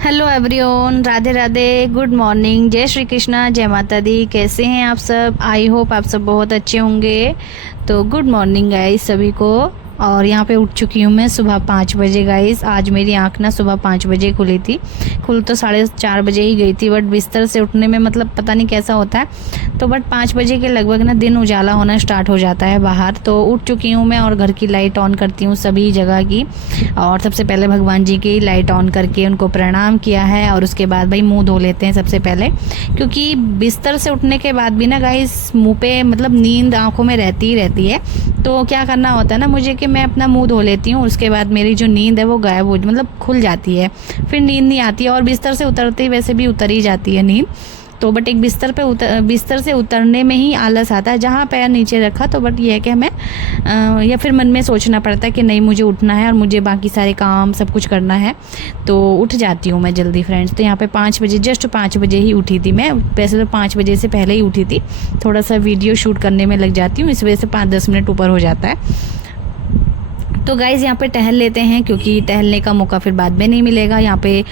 Hello everyone, Radhe Radhe, good morning, जय श्री कृष्णा, जय माता दी। कैसे हैं आप सब? आई होप आप सब बहुत अच्छे होंगे। तो गुड मॉर्निंग गाइस सभी को। और यहाँ पे उठ चुकी हूँ मैं सुबह 5 बजे गाइस। आज मेरी आँख ना सुबह 5 बजे खुली थी। खुल तो 4:30 बजे ही गई थी, बट बिस्तर से उठने में मतलब पता नहीं कैसा होता है। तो बट 5 बजे के लगभग ना दिन उजाला होना स्टार्ट हो जाता है बाहर। तो उठ चुकी हूँ मैं और घर की लाइट ऑन करती हूँ सभी जगह की। और सबसे पहले भगवान जी की लाइट ऑन करके उनको प्रणाम किया है। और उसके बाद भाई मुंह धो लेते हैं सबसे पहले, क्योंकि बिस्तर से उठने के बाद भी ना गाइस मुंह पे मतलब नींद आंखों में रहती ही रहती है। तो क्या करना होता है ना मुझे कि मैं अपना मुंह धो लेती हूँ, उसके बाद मेरी जो नींद है वो गायब हो मतलब खुल जाती है, फिर नींद नहीं आती है। और बिस्तर से उतरते ही वैसे भी उतर ही जाती है नींद। तो बट एक बिस्तर से उतरने में ही आलस आता है, जहाँ पैर नीचे रखा तो बट ये है कि हमें या फिर मन में सोचना पड़ता है कि नहीं मुझे उठना है और मुझे बाकी सारे काम सब कुछ करना है। तो उठ जाती हूँ मैं जल्दी फ्रेंड्स। तो यहाँ पे 5 बजे, जस्ट 5 बजे ही उठी थी मैं। वैसे तो 5 बजे से पहले ही उठी थी, थोड़ा सा वीडियो शूट करने में लग जाती हूँ, इस वजह से 5-10 मिनट ऊपर हो जाता है। तो गाइज़ यहाँ पे टहल लेते हैं, क्योंकि टहलने का मौका फिर बाद में नहीं मिलेगा। यहाँ पे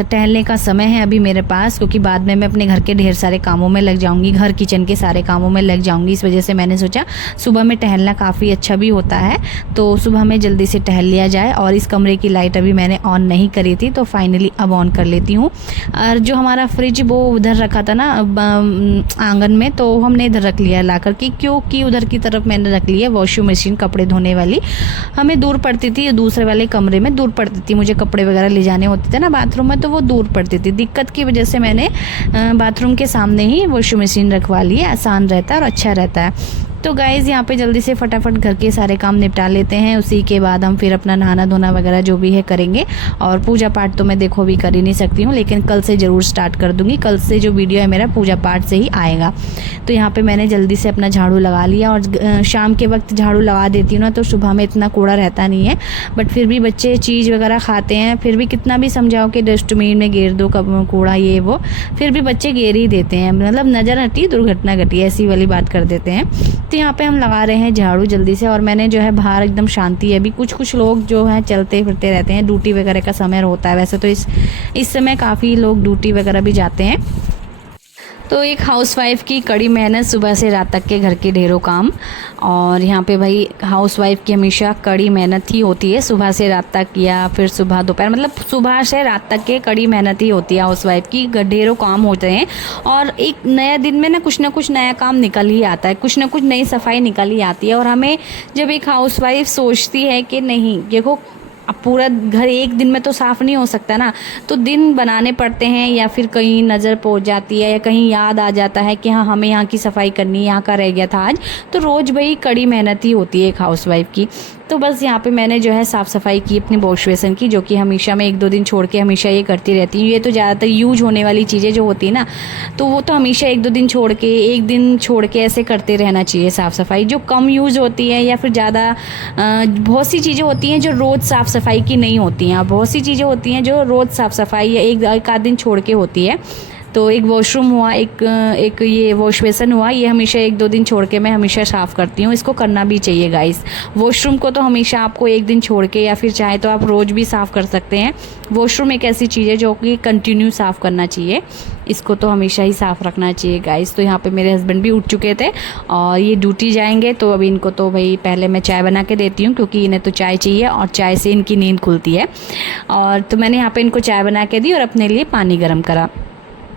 टहलने का समय है अभी मेरे पास, क्योंकि बाद में मैं अपने घर के ढेर सारे कामों में लग जाऊंगी, घर किचन के सारे कामों में लग जाऊंगी। इस वजह से मैंने सोचा सुबह में टहलना काफ़ी अच्छा भी होता है। तो सुबह में जल्दी से टहल लिया जाए। और इस कमरे की लाइट अभी मैंने ऑन नहीं करी थी, तो फाइनली अब ऑन कर लेती हूँ। और जो हमारा फ्रिज वो उधर रखा था ना आंगन में, तो हमने इधर रख लिया ला करके, क्योंकि उधर की तरफ मैंने रख लिया वॉशिंग मशीन कपड़े धोने वाली। हमें दूर पड़ती थी, दूसरे वाले कमरे में दूर पड़ती थी, मुझे कपड़े वगैरह ले जाने होते थे ना बाथरूम में, तो वो दूर पड़ती थी। दिक्कत की वजह से मैंने बाथरूम के सामने ही वॉशिंग मशीन रखवा ली है, आसान रहता है और अच्छा रहता है। तो गाइज़ यहाँ पे जल्दी से फटाफट घर के सारे काम निपटा लेते हैं। उसी के बाद हम फिर अपना नहाना धोना वगैरह जो भी है करेंगे। और पूजा पाठ तो मैं देखो अभी कर ही नहीं सकती हूँ, लेकिन कल से ज़रूर स्टार्ट कर दूँगी। कल से जो वीडियो है मेरा पूजा पाठ से ही आएगा। तो यहाँ पे मैंने जल्दी से अपना झाड़ू लगा लिया। और शाम के वक्त झाड़ू लगा देती हूँ ना, तो सुबह में इतना कूड़ा रहता नहीं है। बट फिर भी बच्चे चीज़ वगैरह खाते हैं, फिर भी कितना भी समझाओ कि डस्टबिन में घेर दो कूड़ा ये वो, फिर भी बच्चे घेर ही देते हैं। मतलब नज़र हटी दुर्घटना घटी, ऐसी वाली बात कर देते हैं। तो यहाँ पे हम लगा रहे हैं झाड़ू जल्दी से। और मैंने जो है बाहर एकदम शांति है अभी। कुछ लोग जो हैं चलते फिरते रहते हैं, ड्यूटी वगैरह का समय होता है। वैसे तो इस समय काफ़ी लोग ड्यूटी वगैरह भी जाते हैं। तो एक हाउसवाइफ की कड़ी मेहनत, सुबह से रात तक के घर के ढेरों काम। और यहाँ पे भाई हाउसवाइफ की हमेशा कड़ी मेहनत ही होती है, सुबह से रात तक या फिर सुबह दोपहर, मतलब सुबह से रात तक के कड़ी मेहनत ही होती है हाउसवाइफ की। ढेरों काम होते हैं और एक नया दिन में ना कुछ नया काम निकल ही आता है, कुछ ना कुछ नई सफाई निकल ही आती है। और हमें जब एक हाउसवाइफ सोचती है कि नहीं देखो अब पूरा घर एक दिन में तो साफ़ नहीं हो सकता ना, तो दिन बनाने पड़ते हैं, या फिर कहीं नज़र पहुंच जाती है या कहीं याद आ जाता है कि हाँ हमें यहाँ की सफाई करनी है, यहाँ का रह गया था आज। तो रोज़ भाई कड़ी मेहनत ही होती है एक हाउसवाइफ की। तो बस यहाँ पे मैंने जो है साफ़ सफाई की अपनी वॉश बेसिन की, जो कि हमेशा मैं 1-2 दिन छोड़ के हमेशा ये करती रहती हूँ। ये तो ज़्यादातर यूज होने वाली चीज़ें जो होती है ना, तो वो तो हमेशा 1-2 दिन छोड़ के, 1 दिन छोड़ के ऐसे करते रहना चाहिए साफ़ सफाई। जो कम यूज़ होती है या फिर ज़्यादा बहुत सी चीज़ें होती हैं जो रोज़ साफ़ सफाई की नहीं होती हैं, बहुत सी चीज़ें होती हैं जो रोज़ साफ़ सफाई या एक आध दिन छोड़ के होती है। तो एक वॉशरूम हुआ, एक ये वॉश बेसन हुआ, ये हमेशा 1-2 दिन छोड़ के मैं हमेशा साफ़ करती हूँ। इसको करना भी चाहिए गाइस। वॉशरूम को तो हमेशा आपको 1 दिन छोड़ के या फिर चाहे तो आप रोज़ भी साफ़ कर सकते हैं। वॉशरूम एक ऐसी चीज़ है जो कि कंटिन्यू साफ़ करना चाहिए, इसको तो हमेशा ही साफ़ रखना चाहिए गाइस। तो यहाँ पे मेरे हस्बैंड भी उठ चुके थे और ये ड्यूटी जाएंगे। तो अभी इनको तो भाई पहले मैं चाय बना के देती हूँ, क्योंकि इन्हें तो चाय चाहिए और चाय से इनकी नींद खुलती है। और तो मैंने यहाँ पे इनको चाय बना के दी और अपने लिए पानी गर्म करा।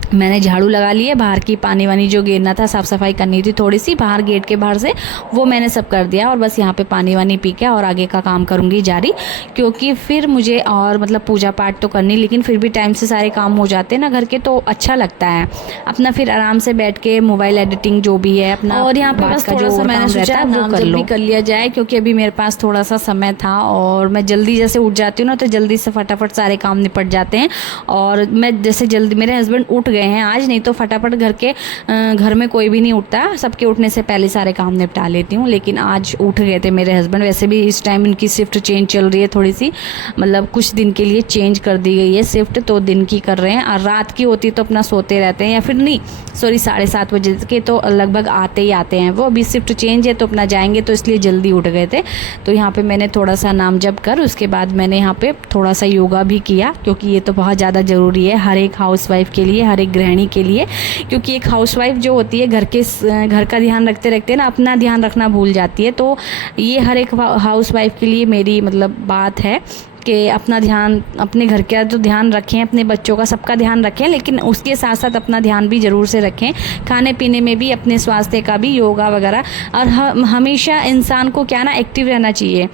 मैंने झाड़ू लगा लिया, बाहर की पानी वानी जो गिरना था, साफ़ सफाई करनी थी थोड़ी सी बाहर गेट के बाहर से, वो मैंने सब कर दिया। और बस यहाँ पे पानी वानी पी के और आगे का काम करूँगी जारी, क्योंकि फिर मुझे और मतलब पूजा पाठ तो करनी, लेकिन फिर भी टाइम से सारे काम हो जाते हैं ना घर के, तो अच्छा लगता है अपना फिर आराम से बैठ के मोबाइल एडिटिंग जो भी है अपना। और यहाँ पे बस थोड़ा सा मैंने सोचा वो कर लिया जाए, क्योंकि अभी मेरे पास थोड़ा सा समय था और मैं जल्दी जैसे उठ जाती हूँ ना, तो जल्दी से फटाफट सारे काम निपट जाते हैं। और मैं जैसे जल्दी, मेरे हस्बैंड उठ गए हैं आज, नहीं तो फटाफट घर में कोई भी नहीं उठता, सबके उठने से पहले सारे काम निपटा लेती हूँ। लेकिन आज उठ गए थे मेरे हस्बैंड। वैसे भी इस टाइम इनकी शिफ्ट चेंज चल रही है थोड़ी सी, मतलब कुछ दिन के लिए चेंज कर दी गई है शिफ्ट, तो दिन की कर रहे हैं। और रात की होती तो अपना सोते रहते हैं, या फिर नहीं सॉरी 7:30 बजे के तो लगभग आते ही आते हैं वो। अभी शिफ्ट चेंज है तो अपना जाएंगे, तो इसलिए जल्दी उठ गए थे। तो यहाँ पे मैंने थोड़ा सा नाम जप कर उसके बाद मैंने यहाँ पे थोड़ा सा योगा भी किया, क्योंकि ये तो बहुत ज़्यादा ज़रूरी है हर एक हाउसवाइफ के लिए, हर एक गृहिणी के लिए। क्योंकि एक हाउसवाइफ जो होती है घर का ध्यान रखते रखते ना अपना ध्यान रखना भूल जाती है। तो ये हर एक हाउसवाइफ के लिए मेरी मतलब बात है कि अपना ध्यान, अपने घर का तो ध्यान रखें, अपने बच्चों का सबका ध्यान रखें, लेकिन उसके साथ साथ अपना ध्यान भी ज़रूर से रखें। खाने पीने में भी अपने स्वास्थ्य का भी, योगा वगैरह। और हमेशा इंसान को क्या ना एक्टिव रहना चाहिए।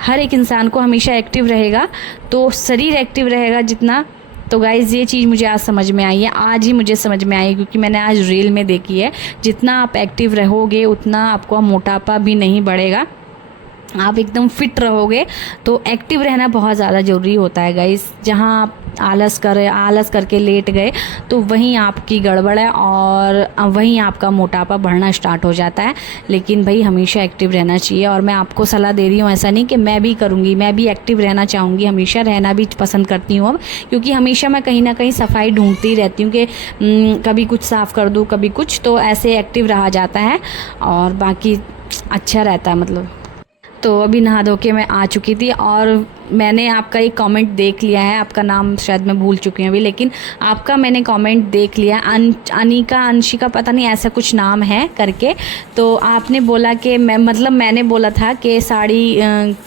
हर एक इंसान को हमेशा एक्टिव रहेगा तो शरीर एक्टिव रहेगा जितना। तो गाइज़ ये चीज़ मुझे आज समझ में आई है, आज ही मुझे समझ में आई, क्योंकि मैंने आज रील में देखी है। जितना आप एक्टिव रहोगे उतना आपको मोटापा भी नहीं बढ़ेगा, आप एकदम फिट रहोगे। तो एक्टिव रहना बहुत ज़्यादा ज़रूरी होता है गाइस। जहाँ आप आलस करके लेट गए तो वहीं आपकी गड़बड़ है और वहीं आपका मोटापा बढ़ना स्टार्ट हो जाता है। लेकिन भाई हमेशा एक्टिव रहना चाहिए, और मैं आपको सलाह दे रही हूँ, ऐसा नहीं कि मैं भी करूँगी, मैं भी एक्टिव रहना चाहूँगी, हमेशा रहना भी पसंद करती हूँ अब। क्योंकि हमेशा मैं कहीं ना कहीं सफाई ढूंढती रहती हूँ कि कभी कुछ साफ़ कर दूँ, कभी कुछ, तो ऐसे एक्टिव रहा जाता है और बाकी अच्छा रहता है मतलब। तो अभी नहा धो के मैं आ चुकी थी और मैंने आपका एक कमेंट देख लिया है। आपका नाम शायद मैं भूल चुकी हूँ अभी, लेकिन आपका मैंने कमेंट देख लिया। अनिका, अंशिका, पता नहीं ऐसा कुछ नाम है करके। तो आपने बोला कि मैंने बोला था कि साड़ी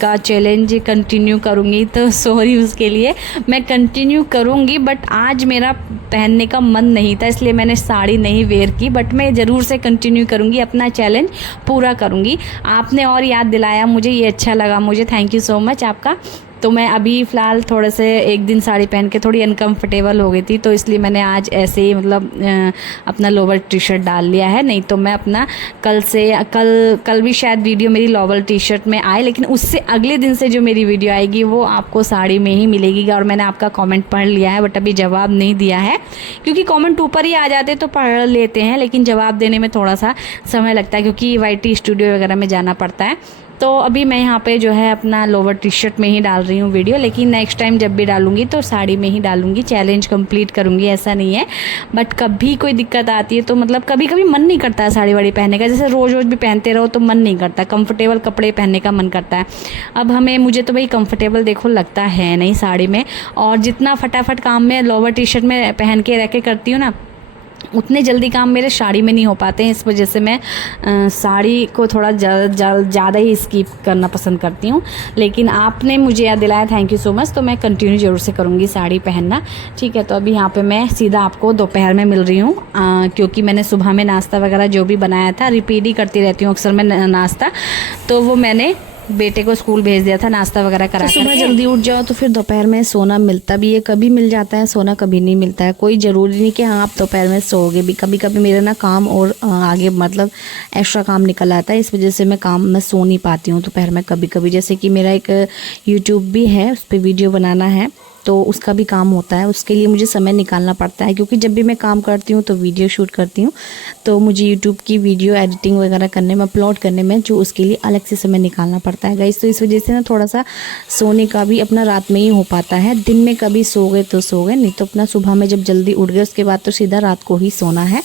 का चैलेंज कंटिन्यू करूँगी, तो सॉरी उसके लिए। मैं कंटिन्यू करूँगी, बट आज मेरा पहनने का मन नहीं था, इसलिए मैंने साड़ी नहीं वेयर की। बट मैं ज़रूर से कंटिन्यू करूँगी, अपना चैलेंज पूरा करूँगी। आपने और याद दिलाया मुझे, ये अच्छा लगा मुझे, थैंक यू सो मच आपका। तो मैं अभी फ़िलहाल थोड़े से एक दिन साड़ी पहन के थोड़ी अनकंफर्टेबल हो गई थी, तो इसलिए मैंने आज ऐसे ही मतलब अपना लोवर टी शर्ट डाल लिया है। नहीं तो मैं अपना कल भी शायद वीडियो मेरी लोवर टी शर्ट में आए, लेकिन उससे अगले दिन से जो मेरी वीडियो आएगी वो आपको साड़ी में ही मिलेगी। और मैंने आपका कमेंट पढ़ लिया है, बट अभी जवाब नहीं दिया है, क्योंकि कमेंट ऊपर ही आ जाते तो पढ़ लेते हैं, लेकिन जवाब देने में थोड़ा सा समय लगता है, क्योंकि YT स्टूडियो वगैरह में जाना पड़ता है। तो अभी मैं यहाँ पे जो है अपना लोवर टी शर्ट में ही डाल रही हूँ वीडियो, लेकिन नेक्स्ट टाइम जब भी डालूंगी तो साड़ी में ही डालूंगी। चैलेंज कंप्लीट करूँगी, ऐसा नहीं है। बट कभी कोई दिक्कत आती है तो मतलब कभी कभी मन नहीं करता साड़ी वाड़ी पहनने का, जैसे रोज़ रोज़ भी पहनते रहो तो मन नहीं करता, कंफर्टेबल कपड़े पहनने का मन करता है। अब मुझे तो भाई कंफर्टेबल देखो लगता है नहीं साड़ी में, और जितना फटाफट काम में लोवर टी शर्ट में पहन के रह के करती हूँ ना, उतने जल्दी काम मेरे साड़ी में नहीं हो पाते हैं। इस वजह से मैं साड़ी को थोड़ा ज़्यादा ही स्किप करना पसंद करती हूँ। लेकिन आपने मुझे याद दिलाया, थैंक यू सो मच। तो मैं कंटिन्यू ज़रूर से करूँगी साड़ी पहनना, ठीक है। तो अभी यहाँ पे मैं सीधा आपको दोपहर में मिल रही हूँ, क्योंकि मैंने सुबह में नाश्ता वगैरह जो भी बनाया था, रिपीट ही करती रहती हूँ अक्सर मैं नाश्ता, तो वो मैंने बेटे को स्कूल भेज दिया था नाश्ता वगैरह करा। तो सुबह जल्दी उठ जाओ तो फिर दोपहर में सोना मिलता भी है, कभी मिल जाता है सोना, कभी नहीं मिलता है। कोई ज़रूरी नहीं कि हाँ आप दोपहर में सोओगे भी, कभी कभी मेरा ना काम और आगे मतलब एक्स्ट्रा काम निकल आता है, इस वजह से मैं सो नहीं पाती हूँ दोपहर में कभी कभी। जैसे कि मेरा एक यूट्यूब भी है, उस पर वीडियो बनाना है, तो उसका भी काम होता है, उसके लिए मुझे समय निकालना पड़ता है। क्योंकि जब भी मैं काम करती हूँ तो वीडियो शूट करती हूँ, तो मुझे यूट्यूब की वीडियो एडिटिंग वगैरह करने में, अपलोड करने में जो उसके लिए अलग से समय निकालना पड़ता है गाइस। तो इस वजह से ना थोड़ा सा सोने का भी अपना रात में ही हो पाता है। दिन में कभी सो गए तो सो गए, नहीं तो अपना सुबह में जब जल्दी उठ गए उसके बाद तो सीधा रात को ही सोना है,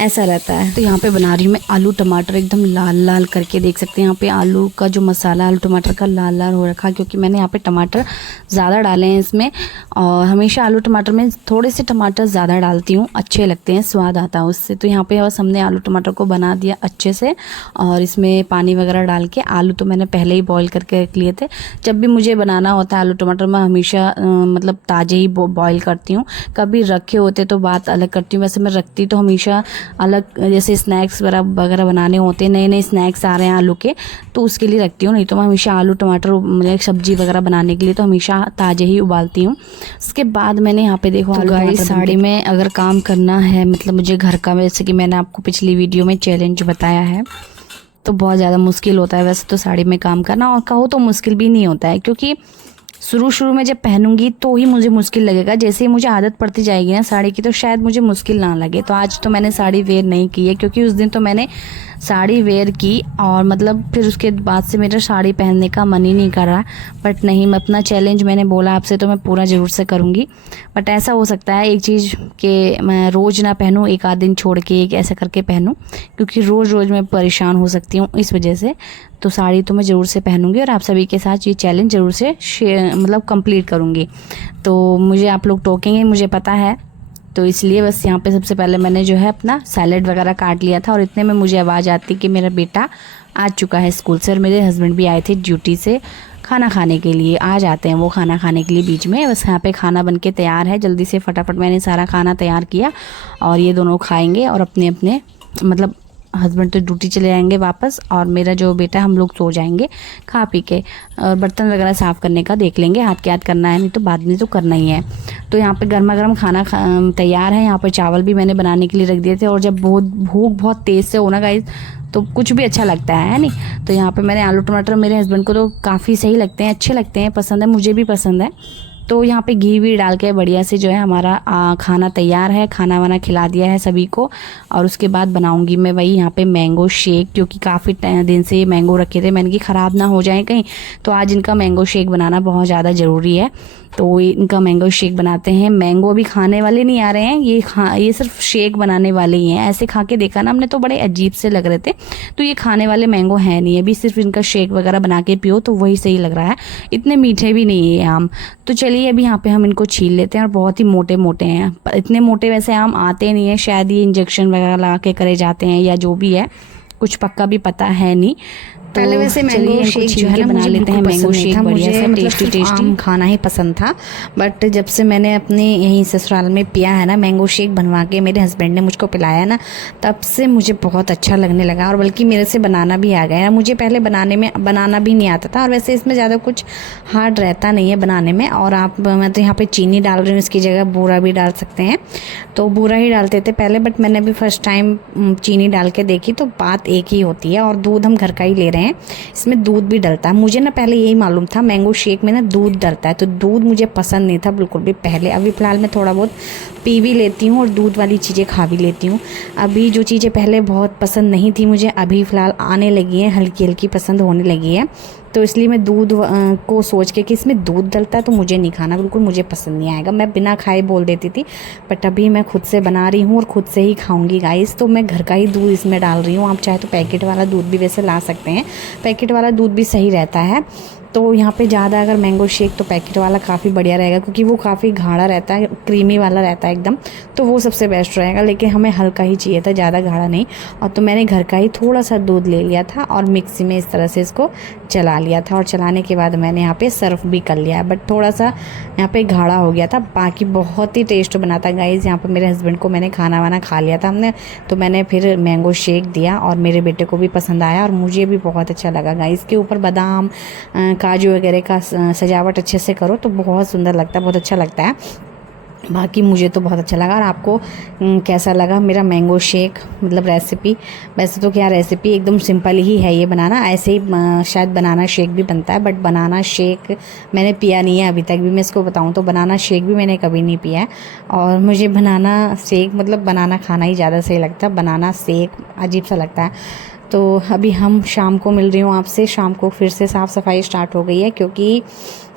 ऐसा रहता है। तो यहाँ पे बना रही हूँ मैं आलू टमाटर, एकदम लाल लाल करके, देख सकते हैं यहाँ पे आलू का जो मसाला आलू टमाटर का लाल लाल हो रखा, क्योंकि मैंने यहाँ पे टमाटर ज़्यादा डाले हैं इसमें। और हमेशा आलू टमाटर में थोड़े से टमाटर ज़्यादा डालती हूँ, अच्छे लगते हैं, स्वाद आता है उससे। तो यहाँ पे बस हमने आलू टमाटर को बना दिया अच्छे से, और इसमें पानी वगैरह डाल के, आलू तो मैंने पहले ही बॉईल करके रख लिए थे। जब भी मुझे बनाना होता है आलू टमाटर, मैं हमेशा मतलब ताज़े ही बॉईल करती हूँ। कभी रखे होते तो बात अलग करती हूँ, वैसे मैं रखती तो हमेशा अलग, जैसे स्नैक्स वगैरह बनाने होते हैं, नए नए स्नैक्स आ रहे हैं आलू के, तो उसके लिए रखती हूँ। नहीं तो मैं हमेशा आलू टमाटर मतलब सब्जी वगैरह बनाने के लिए तो हमेशा ताज़े ही उबालती हूँ। उसके बाद मैंने यहाँ पे देखो तो गाइस साड़ी में अगर काम करना है, मतलब मुझे घर का, जैसे कि मैंने आपको पिछली वीडियो में चैलेंज बताया है, तो बहुत ज़्यादा मुश्किल होता है वैसे तो साड़ी में काम करना, और कहो तो मुश्किल भी नहीं होता है, क्योंकि शुरू शुरू में जब पहनूंगी तो ही मुझे मुश्किल लगेगा, जैसे ही मुझे आदत पड़ती जाएगी ना साड़ी की तो शायद मुझे मुश्किल ना लगे। तो आज तो मैंने साड़ी वेयर नहीं की है, क्योंकि उस दिन तो मैंने साड़ी वेयर की और मतलब फिर उसके बाद से मेरा साड़ी पहनने का मन ही नहीं कर रहा। बट नहीं, मैं अपना चैलेंज मैंने बोला आपसे तो मैं पूरा ज़रूर से करूँगी। बट ऐसा हो सकता है एक चीज़ कि मैं रोज़ ना पहनूँ, एक आध दिन छोड़ के एक ऐसा करके पहनूँ, क्योंकि रोज़ रोज़ मैं परेशान हो सकती हूँ इस वजह से। तो साड़ी तो मैं ज़रूर से पहनूंगी और आप सभी के साथ ये चैलेंज ज़रूर से मतलब कंप्लीट करूँगी। तो मुझे आप लोग टोकेंगे, मुझे पता है, तो इसलिए बस यहाँ पे सबसे पहले मैंने जो है अपना सैलेड वगैरह काट लिया था और इतने में मुझे आवाज़ आती कि मेरा बेटा आ चुका है स्कूल से और मेरे हस्बैंड भी आए थे ड्यूटी से खाना खाने के लिए। आ जाते हैं वो खाना खाने के लिए बीच में। बस यहाँ पे खाना बन के तैयार है, जल्दी से फटाफट मैंने सारा खाना तैयार किया और ये दोनों खाएंगे और अपने अपने मतलब हस्बैंड तो ड्यूटी चले जाएंगे वापस और मेरा जो बेटा हम लोग सो जाएंगे खा पी के। और बर्तन वगैरह साफ़ करने का देख लेंगे, हाथ के हाथ करना है, नहीं तो बाद में तो करना ही है। तो यहाँ पे गर्मा गर्म खाना तैयार है। यहाँ पे चावल भी मैंने बनाने के लिए रख दिए थे और जब भूख बहुत तेज़ से हो ना गाइस तो कुछ भी अच्छा लगता है नहीं। तो यहाँ पे मैंने आलू टमाटर, मेरे हस्बैंड को तो काफ़ी सही लगते हैं, अच्छे लगते हैं, पसंद है, मुझे भी पसंद है। तो यहाँ पे घी भी डाल के बढ़िया से जो है हमारा खाना तैयार है। खाना वाना खिला दिया है सभी को और उसके बाद बनाऊंगी मैं वही यहाँ पे मैंगो शेक, क्योंकि काफ़ी दिन से ये मैंगो रखे थे मैंने कि ख़राब ना हो जाए कहीं, तो आज इनका मैंगो शेक बनाना बहुत ज़्यादा ज़रूरी है। तो इनका मैंगो शेक बनाते हैं। मैंगो अभी खाने वाले नहीं आ रहे हैं, ये सिर्फ शेक बनाने वाले ही हैं। ऐसे खा के देखा ना हमने तो बड़े अजीब से लग रहे थे, तो ये खाने वाले मैंगो है नहीं, अभी सिर्फ इनका शेक वगैरह बना के पियो तो वही सही लग रहा है। इतने मीठे भी नहीं है आम। तो चलिए अभी यहाँ पे हम इनको छील लेते हैं और बहुत ही मोटे मोटे हैं, इतने मोटे वैसे आम आते नहीं है, शायद ये इंजेक्शन वगैरह लगा के करे जाते हैं या जो भी है, कुछ पक्का भी पता है नहीं। तो पहले वैसे मैंगो शेक जो है ना बना मुझे लेते हैं मैंगो शेक बढ़िया सा टेस्टी टेस्टी खाना ही पसंद था। बट जब से मैंने अपने यहीं ससुराल में पिया है ना मैंगो शेक बनवा के, मेरे हस्बैंड ने मुझको पिलाया ना, तब से मुझे बहुत अच्छा लगने लगा और बल्कि मेरे से बनाना भी आ गया। मुझे पहले बनाना भी नहीं आता था और वैसे इसमें ज़्यादा कुछ हार्ड रहता नहीं है बनाने में। और मैं तो यहाँ पर चीनी डाल रही हूँ, इसकी जगह बूरा भी डाल सकते हैं, तो बूरा ही डालते थे पहले, बट मैंने अभी फर्स्ट टाइम चीनी डाल के देखी तो बात एक ही होती है। और दूध हम घर का ही ले रहे हैं, इसमें दूध भी डलता है। मुझे ना पहले यही मालूम था मैंगो शेक में ना दूध डलता है, तो दूध मुझे पसंद नहीं था बिल्कुल भी पहले। अभी फ़िलहाल मैं थोड़ा बहुत पी भी लेती हूँ और दूध वाली चीज़ें खा भी लेती हूँ। अभी जो चीज़ें पहले बहुत पसंद नहीं थी मुझे, अभी फ़िलहाल आने लगी हैं, हल्की हल्की पसंद होने लगी है। तो इसलिए मैं दूध को सोच के कि इसमें दूध डलता है तो मुझे नहीं खाना, बिल्कुल मुझे पसंद नहीं आएगा, मैं बिना खाए बोल देती थी। बट अभी मैं खुद से बना रही हूँ और खुद से ही खाऊंगी गाइस, तो मैं घर का ही दूध इसमें डाल रही हूँ। आप चाहे तो पैकेट वाला दूध भी वैसे ला सकते हैं, पैकेट वाला दूध भी सही रहता है। तो यहाँ पे ज़्यादा अगर मैंगो शेक तो पैकेट वाला काफ़ी बढ़िया रहेगा, क्योंकि वो काफ़ी गाढ़ा रहता है, क्रीमी वाला रहता है एकदम, तो वो सबसे बेस्ट रहेगा। लेकिन हमें हल्का ही चाहिए था, ज़्यादा गाढ़ा नहीं। और तो मैंने घर का ही थोड़ा सा दूध ले लिया था और मिक्सी में इस तरह से इसको चला लिया था और चलाने के बाद मैंने यहाँ पे सर्व भी कर लिया है। बट थोड़ा सा यहाँ पे गाढ़ा हो गया था, बाकी बहुत ही टेस्ट बना था गाइज़। यहाँ पे मेरे हस्बैंड को मैंने खाना वाना खा लिया था हमने, तो मैंने फिर मैंगो शेक दिया और मेरे बेटे को भी पसंद आया और मुझे भी बहुत अच्छा लगा गाइज़। इसके ऊपर बादाम काजू वगैरह का सजावट अच्छे से करो तो बहुत सुंदर लगता है, बहुत अच्छा लगता है। बाकी मुझे तो बहुत अच्छा लगा। और आपको कैसा लगा मेरा मैंगो शेक मतलब रेसिपी? वैसे तो क्या रेसिपी एकदम सिंपल ही है ये बनाना, ऐसे ही शायद बनाना शेक भी बनता है, बट बनाना शेक मैंने पिया नहीं है अभी तक भी। मैं इसको बताऊं तो बनाना शेक भी मैंने कभी नहीं पिया है और मुझे बनाना शेक मतलब बनाना खाना ही ज़्यादा सही लगता है, बनाना शेक अजीब सा लगता है। तो अभी हम शाम को मिल रही हूँ आपसे, शाम को फिर से साफ़ सफाई स्टार्ट हो गई है, क्योंकि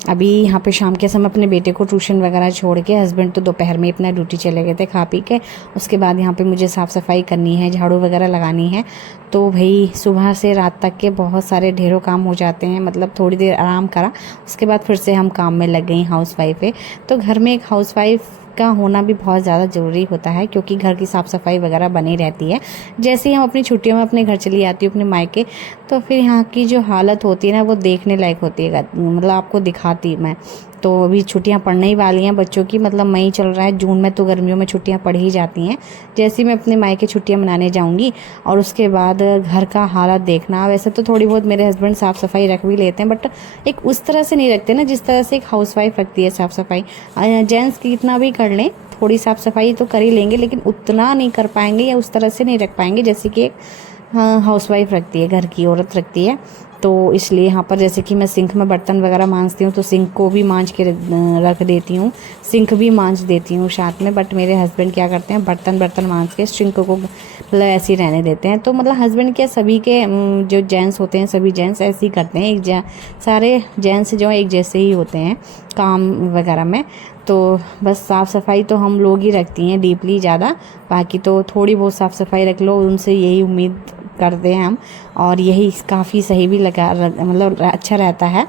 अभी यहाँ पे शाम के समय अपने बेटे को ट्यूशन वगैरह छोड़ के हस्बैंड तो दोपहर में अपना ड्यूटी चले गए थे खा पी के। उसके बाद यहाँ पे मुझे साफ़ सफाई करनी है, झाड़ू वगैरह लगानी है। तो भाई सुबह से रात तक के बहुत सारे ढेरों काम हो जाते हैं, मतलब थोड़ी देर आराम करा, उसके बाद फिर से हम काम में लग गई हाउसवाइफ है। तो घर में एक हाउसवाइफ का होना भी बहुत ज़्यादा ज़रूरी होता है, क्योंकि घर की साफ़ सफाई वगैरह बनी रहती है। जैसे ही हम अपनी छुट्टियों में अपने घर चली आती हूँ अपने मायके, तो फिर यहाँ की जो हालत होती है ना वो देखने लायक होती है, मतलब आपको दिखाती मैं। तो अभी छुट्टियां पड़ने ही वाली हैं बच्चों की, मतलब मई चल रहा है, जून में तो गर्मियों में छुट्टियां पड़ ही जाती हैं। जैसे ही मैं अपने मायके छुट्टियां मनाने जाऊंगी और उसके बाद घर का हालत देखना। वैसे तो थोड़ी बहुत मेरे हस्बैंड साफ़ सफाई रख भी लेते हैं, बट एक उस तरह से नहीं रखते ना जिस तरह से एक हाउसवाइफ रखती है साफ़ सफाई। जेंट्स कितना भी कर लें, थोड़ी साफ़ सफाई तो कर ही लेंगे, लेकिन उतना नहीं कर पाएंगे या उस तरह से नहीं रख पाएंगे जैसे कि एक हाँ हाउसवाइफ रखती है, घर की औरत रखती है। तो इसलिए यहाँ पर जैसे कि मैं सिंक में बर्तन वगैरह मांजती हूँ तो सिंक को भी मांज के रख देती हूँ, सिंक भी मांज देती हूँ साथ में। बट मेरे हस्बैंड क्या करते हैं, बर्तन मांज के सिंक को मतलब ऐसे ही रहने देते हैं। तो मतलब हस्बैंड क्या, सभी के जो जेंट्स होते हैं सभी जेंट्स ऐसे ही करते हैं, सारे जेंट्स जो एक जैसे ही होते हैं काम वगैरह में। तो बस साफ़ सफाई तो हम लोग ही रखती हैं डीपली ज़्यादा, बाकी तो थोड़ी बहुत साफ़ सफाई रख लो, उनसे यही उम्मीद करते हैं हम। और यही काफ़ी सही भी लगा, मतलब अच्छा रहता है।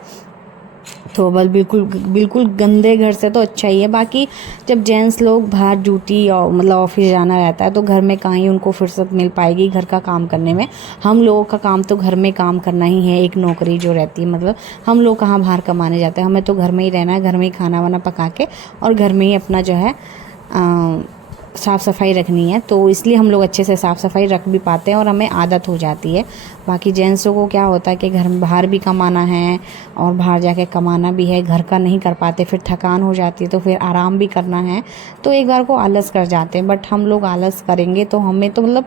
तो बस बिल्कुल बिल्कुल गंदे घर से तो अच्छा ही है। बाकी जब जेंट्स लोग बाहर ड्यूटी और मतलब ऑफिस जाना रहता है तो घर में कहाँ ही उनको फुर्सत मिल पाएगी घर का काम करने में। हम लोगों का काम तो घर में काम करना ही है, एक नौकरी जो रहती है। मतलब हम लोग कहाँ बाहर कमाने जाते हैं, हमें तो घर में ही रहना है, घर में ही खाना वाना पका के और घर में ही अपना जो है साफ़ सफाई रखनी है। तो इसलिए हम लोग अच्छे से साफ़ सफाई रख भी पाते हैं और हमें आदत हो जाती है। बाकी जेंट्सों को क्या होता है कि घर में बाहर भी कमाना है और बाहर जाके कमाना भी है, घर का नहीं कर पाते, फिर थकान हो जाती है, तो फिर आराम भी करना है, तो एक बार को आलस कर जाते हैं। बट हम लोग आलस करेंगे तो हमें तो मतलब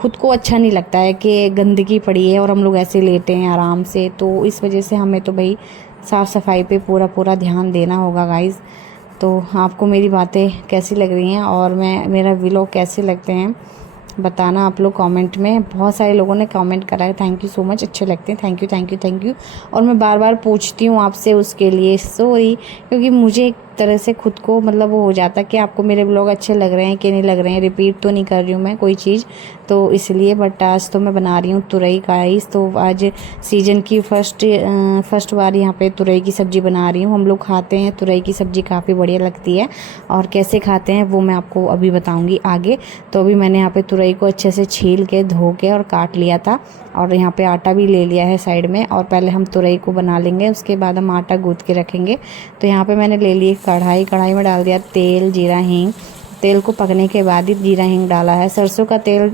खुद को अच्छा नहीं लगता है कि गंदगी पड़ी है और हम लोग ऐसे लेटे हैं आराम से। तो इस वजह से हमें तो भाई साफ़ सफाई पे पूरा ध्यान देना होगा गाइज़। तो आपको मेरी बातें कैसी लग रही हैं और मेरा व्लॉग कैसे लगते हैं बताना आप लोग कमेंट में। बहुत सारे लोगों ने कमेंट करा है, थैंक यू सो मच, अच्छे लगते हैं, thank you thank you thank you. और मैं बार बार पूछती हूँ आपसे, उसके लिए सॉरी, क्योंकि मुझे एक तरह से खुद को मतलब वो हो जाता है कि आपको मेरे ब्लॉग अच्छे लग रहे हैं कि नहीं लग रहे हैं, रिपीट तो नहीं कर रही हूँ मैं कोई चीज़, तो इसलिए। बट आज तो मैं बना रही हूँ तुरई का राइस। तो आज सीजन की फर्स्ट बार यहाँ पे तुरई की सब्ज़ी बना रही हूँ। हम लोग खाते हैं तुरई की सब्ज़ी, काफ़ी बढ़िया लगती है, और कैसे खाते हैं वो मैं आपको अभी बताऊँगी आगे। तो अभी मैंने यहाँ पे तुरई को अच्छे से छील के धो के और काट लिया था, और यहाँ पे आटा भी ले लिया है साइड में। और पहले हम तुरई को बना लेंगे, उसके बाद हम आटा गूँथ के रखेंगे। तो यहाँ पे मैंने ले ली कढ़ाई में डाल दिया तेल, जीरा, हींग। तेल को पकने के बाद ही जीरा हींग डाला है। सरसों का तेल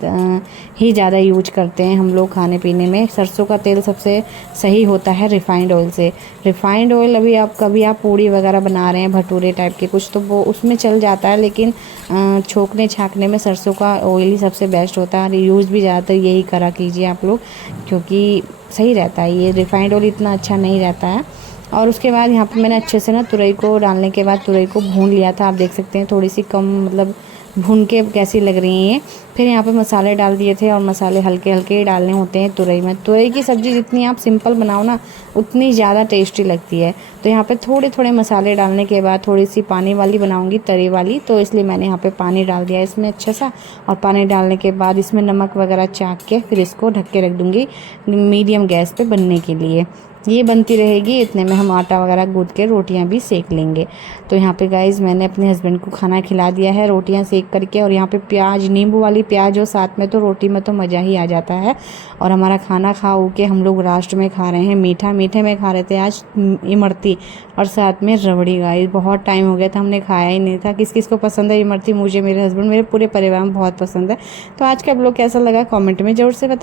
ही ज़्यादा यूज करते हैं हम लोग खाने पीने में। सरसों का तेल सबसे सही होता है रिफ़ाइंड ऑयल से। रिफ़ाइंड ऑयल अभी कभी आप पूड़ी वगैरह बना रहे हैं, भटूरे टाइप के कुछ, तो वो उसमें चल जाता है, लेकिन छोंकने छाँकने में सरसों का ऑयल ही सबसे बेस्ट होता है। और यूज़ भी ज़्यादातर यही करा कीजिए आप लोग, क्योंकि सही रहता है। ये रिफ़ाइंड ऑयल इतना अच्छा नहीं रहता है। और उसके बाद यहाँ पे मैंने अच्छे से ना तुरई को डालने के बाद तुरई को भून लिया था। आप देख सकते हैं थोड़ी सी कम मतलब भून के कैसी लग रही हैं ये। फिर यहाँ पे मसाले डाल दिए थे, और मसाले हल्के हल्के ही डालने होते हैं तुरई में। तुरई की सब्ज़ी जितनी आप सिंपल बनाओ ना उतनी ज़्यादा टेस्टी लगती है। तो यहाँ पे थोड़े थोड़े मसाले डालने के बाद थोड़ी सी पानी वाली बनाऊँगी, तरी वाली, तो इसलिए मैंने यहाँ पे पानी डाल दिया इसमें अच्छा सा। और पानी डालने के बाद इसमें नमक वगैरह चाक के फिर इसको ढक के रख दूँगी मीडियम गैस पे बनने के लिए। ये बनती रहेगी, इतने में हम आटा वगैरह गूँथ के रोटियां भी सेक लेंगे। तो यहाँ पे गाइज़ मैंने अपने हस्बैंड को खाना खिला दिया है रोटियां सेक करके। और यहाँ पे प्याज, नींबू वाली प्याज हो साथ में तो रोटी में तो मज़ा ही आ जाता है। और हमारा खाना खा के हम लोग लास्ट में खा रहे हैं मीठा। मीठे में खा रहे थे आज इमरती और साथ में रबड़ी। गाइज़ बहुत टाइम हो गया था, हमने खाया ही नहीं था। किस किस को पसंद है इमरती? मुझे, मेरे हस्बैंड, मेरे पूरे परिवार में बहुत पसंद है। तो आज का ब्लॉग कैसा लगा कॉमेंट में ज़रूर से बताएं।